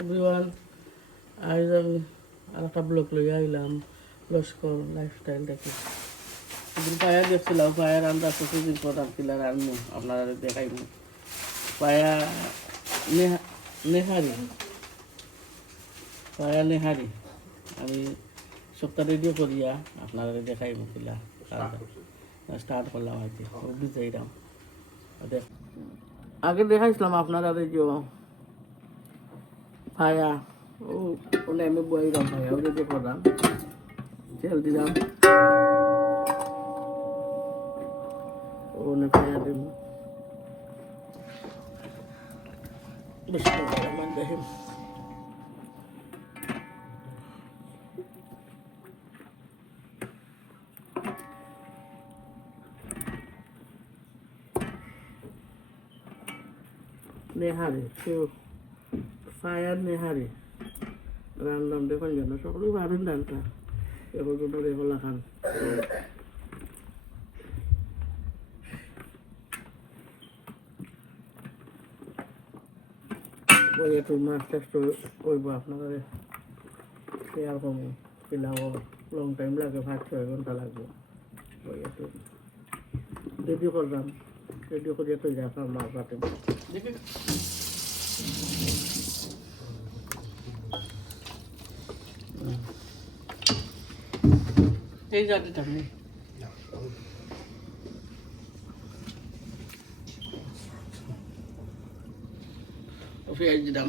Everyone, আজ আমি আর একটা ব্লগ লইয়া আইলাম লস্কর লাইফস্টাইল দেখি। সেদিন পায়া দেখছিলাম, পায়া রান্না কিছুদিন পর রান্ধিলাম রান্নু আপনারা দেখাইব। পায়া নেহারি পায়া নেহারি আমি সপ্তাহ রেডিও করিয়া আপনারা দেখাইব কিলা স্টার্ট করলাম আর কি বুঝাইলাম। আগে দেখাইছিলাম আপনারা যে পায়া ওনে আমি বইলাম পায়া ওটা দিয়ে করলাম, তেল দিলাম, ওনে পায়া দিব দেখেন। নেহারি কেউ ফায়ার নেহারি রান্নাম দেখুন যেন সকলেই পারেন রান্না এ পর্যন্ত রেহলা খান। ওই একটু মাছ টেস্ট করব আপনারা শেয়ার করবো কিলাম লং টাইম লাগে, 5-6 ঘন্টা লাগবে। ওই একটু রেডি করলাম, রেডি করিয়া তৈরি রাখলাম মাছ বাটে দেখি। এই জাতিটা আমি পেঁয়াজ দিলাম,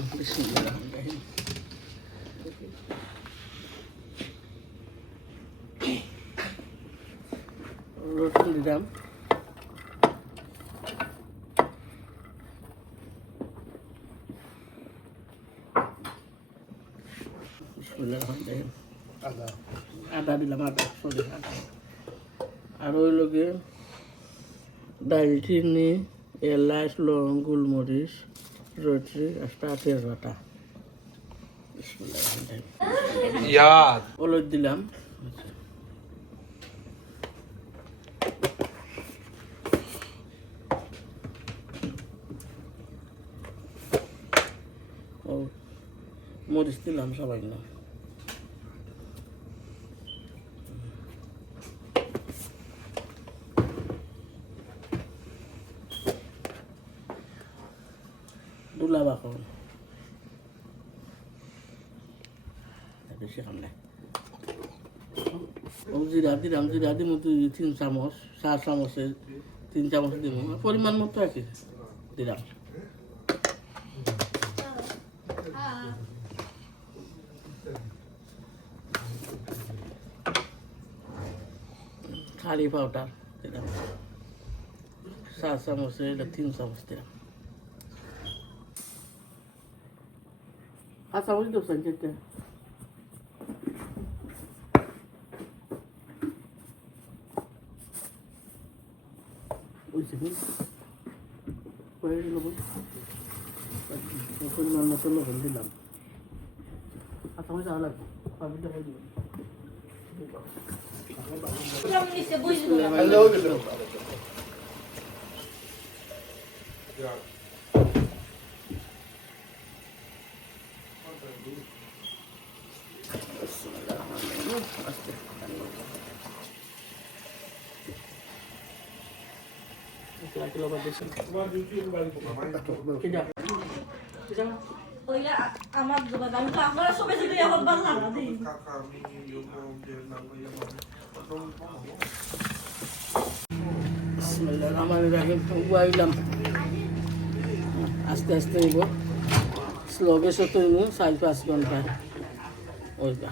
রসুন দিলাম, আদা দিলাম, আদা আর ওই লোকে দারচিনি, এলাচ, লং, গোলমরিচ, রোটি, একটা তেজপাতা, হলুদ দিলাম, মরিচ দিলাম সবাই না, দুলা বাখন বেশি খাম না, জিরা দিলাম, জিরা দিব 3 চামচ, 4 চামচে 3 চামচ দিব, পরিমাণ মতো আর কি দিলাম। কারি পাউডার দিলাম 4 চামচে 3 চামচ দিলাম। আচ্ছা ওই তো সঞ্চিত পরিমাণ মতো লবণ দিলাম। আচ্ছা আমি যা লাগবে আমার আপনারা সবাই যদি এখন বাংলা দিই আমার আইলাম আস্তে আস্তে হইব, স্লোগে সত হইব 4-5 ঘন্টা ওইটা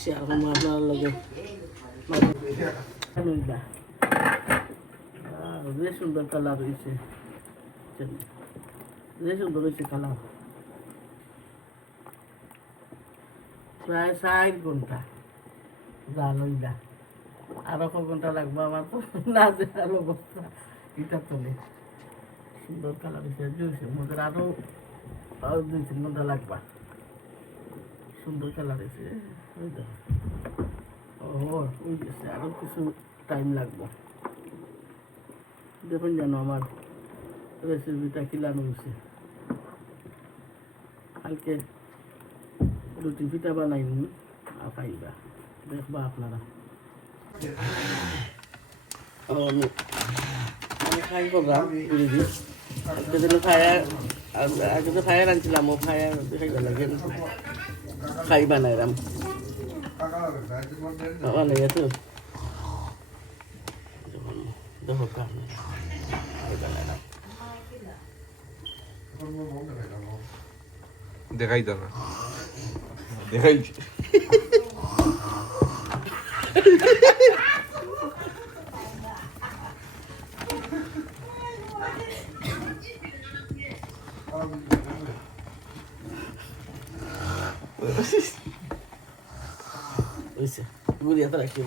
শেয়ার করবো আপনার লগে। যে সুন্দর কালার হয়েছে, যে সুন্দর হয়েছে কালার, প্রায় 4 ঘন্টা জাল হইলা। আরো ক ঘন্টা লাগবে আমার তো না দেওয়ার অবস্থা, এটা চলে সুন্দর কালার হয়েছে মধ্যে আরো 2-3 ঘন্টা লাগবা, সুন্দর কালার হয়েছে। ওই গেছে আরো কিছু টাইম লাগবে। দেখুন যেন আমার রেসিপিটা খিলানো হয়েছে কালকে রুটি পিঠা বানাইনি আর খাইবা দেখবা আপনারা আমি খাই করলাম পুরি দিই আজকে দিলে আজকে তো ফায়ার আনছিলাম ও ফায়ার খাইবা লাগে খাইবা না এরাম বানাই তো দেখো কাম দেখাই দাও না দেখাই হয়েছে গুড়িয়া তো রাখি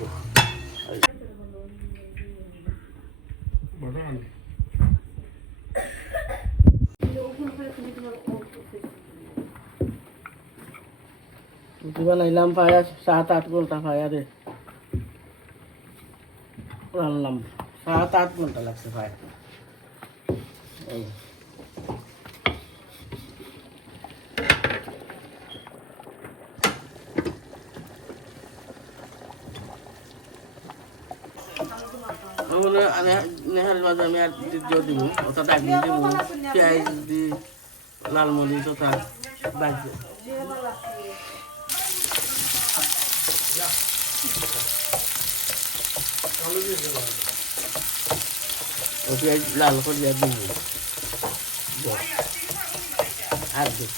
রুটি বানাইলাম ফায়ার 7-8 ঘন্টা ফায়ারে রান্নাম 7-8 ঘন্টা লাগছে ফায়ার এই নেহার মাঝে আমি আর দিয়ে দিব ওটা ডাকি দিব পেঁয়াজ দিয়ে লাল মরিচ ওটা বাজছে পেঁয়াজ লাল করে দিয়ে দিব আর দিব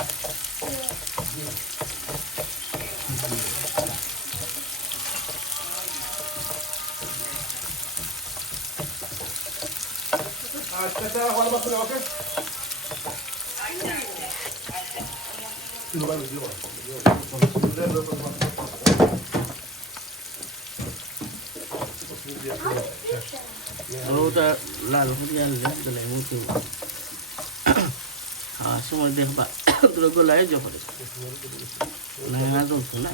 ওটা লাল করে আনলে গেলে মুখে খাওয়ার সময় দেখবা তোর গলায় যখন না চলছে না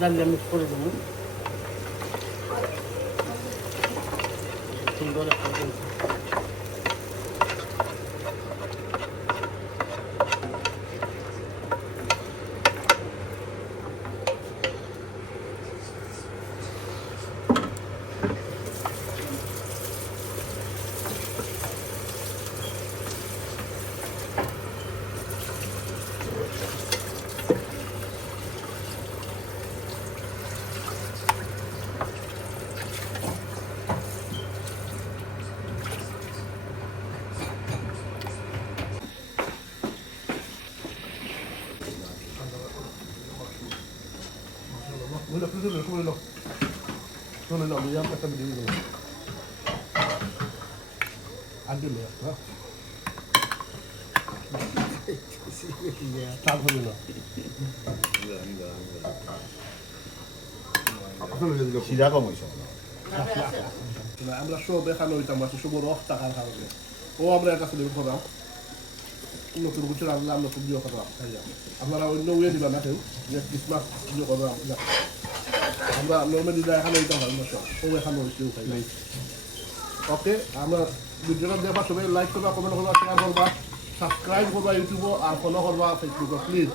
ডালিয়া মিক্স করে দেবো সুন্দর একটা সিধা কম হয়েছে আমরা সব এখানে হইতাম আছে সব রফ টাকার কারণে ও আমরা একটা ফিল্ম করলাম নতুন কিছু রাখলাম নতুন বিয়ে করলাম আপনারা অন্য উয়ে দিবা না কেউ যে ক্রিসমাস বিয়ে করলাম আমরা নর্মালি এখানে হইতাম আমরা সব ও এখানে হইতে উঠাই ওকে আমরা ভিডিওটা দেবা সবাই লাইক করবা কমেন্ট করবা শেয়ার করবা সাবস্ক্রাইব করবা ইউটিউবও আর ফলো করবা ফেসবুকে প্লিজ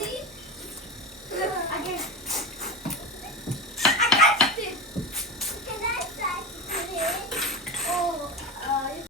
See?